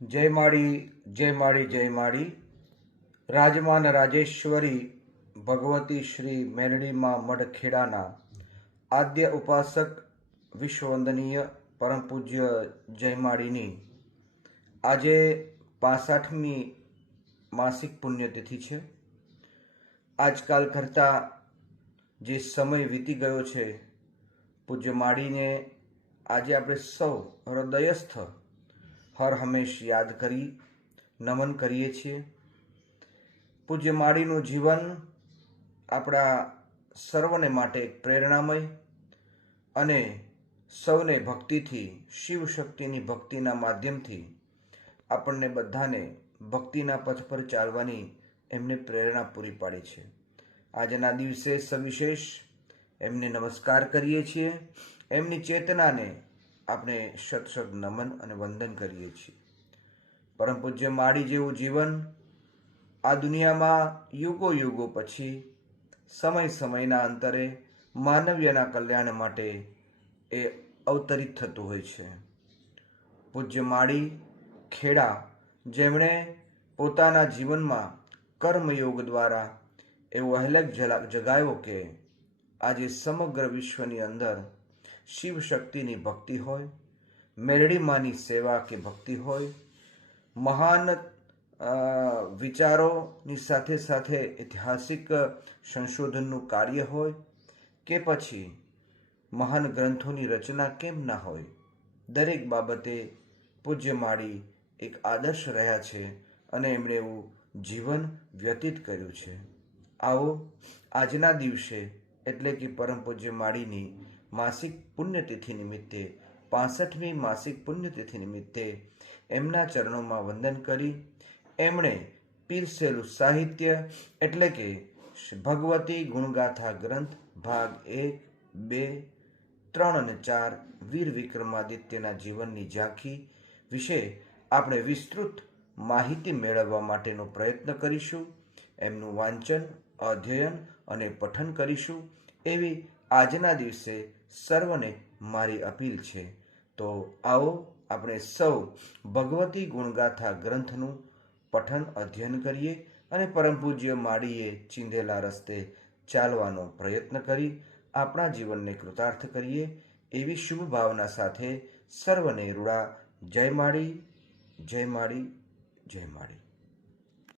जय माड़ी जय माड़ी जय माड़ी। राजमान राजेश्वरी भगवती श्री मेलडी मां मडखेड़ाना आद्य उपासक विश्ववंदनीय परम पूज्य जय माड़ीनी આજે 65મી માસિક પુણ્યતિથિ છે। આજકાલ કરતા જે સમય વીતી ગયો છે, પૂજ્ય માળીને આજે આપણે સૌ હૃદયસ્થ હર હંમેશ યાદ કરી નમન કરીએ છીએ। પૂજ્ય માળીનું જીવન આપણા સર્વને માટે એક પ્રેરણામય અને સૌને ભક્તિથી, શિવ શક્તિની ભક્તિના માધ્યમથી આપણને બધાને ભક્તિના પથ પર ચાલવાની એમને પ્રેરણા પૂરી પાડી છે। આજના દિવસે સવિશેષ એમને નમસ્કાર કરીએ છીએ। એમની ચેતનાને આપણે શત શત નમન અને વંદન કરીએ છીએ। પરમ પૂજ્ય માળી જેવું જીવન આ દુનિયામાં યુગો યુગો પછી સમય સમયના અંતરે માનવ્યના કલ્યાણ માટે એ અવતરિત થતું હોય છે। પૂજ્ય માળી ખેડા, જેમણે પોતાના જીવનમાં કર્મયોગ દ્વારા એવો અહેલક જગાવ્યો કે આજે સમગ્ર વિશ્વની અંદર શિવ શક્તિની ભક્તિ હોય, મેલડી માની સેવા કે ભક્તિ હોય, મહાન વિચારોની સાથે સાથે ઐતિહાસિક સંશોધનનું કાર્ય હોય કે પછી મહાન ગ્રંથોની રચના કેમ ના હોય, દરેક બાબતે પૂજ્ય માળી એક આદર્શ રહ્યા છે અને એમણે એવું જીવન વ્યતીત કર્યું છે। આવો આજના દિવસે એટલે કે પરમ પૂજ્ય માળીની માસિક પુણ્યતિથિ નિમિત્તે, 65મી માસિક પુણ્યતિથિ નિમિત્તે એમના ચરણોમાં વંદન કરી એમણે પીરસેલું સાહિત્ય એટલે કે ભગવતી ગુણગાથા ગ્રંથ ભાગ 1, 2, 3 અને 4 વીર વિક્રમાદિત્યના જીવનની ઝાંખી વિશે આપણે વિસ્તૃત માહિતી મેળવવા માટેનો પ્રયત્ન કરીશું। એમનું વાંચન, અધ્યયન અને પઠન કરીશું એવી આજના દિવસે સર્વને મારી અપીલ છે। તો આવો આપણે સૌ ભગવતી ગુણગાથા ગ્રંથનું પઠન અધ્યયન કરીએ અને પરમ પૂજ્ય માળીએ ચીંધેલા રસ્તે ચાલવાનો પ્રયત્ન કરી આપણા જીવનને કૃતાર્થ કરીએ એવી શુભ ભાવના સાથે સર્વને રૂડા જય માળી જય માળી જય માળી।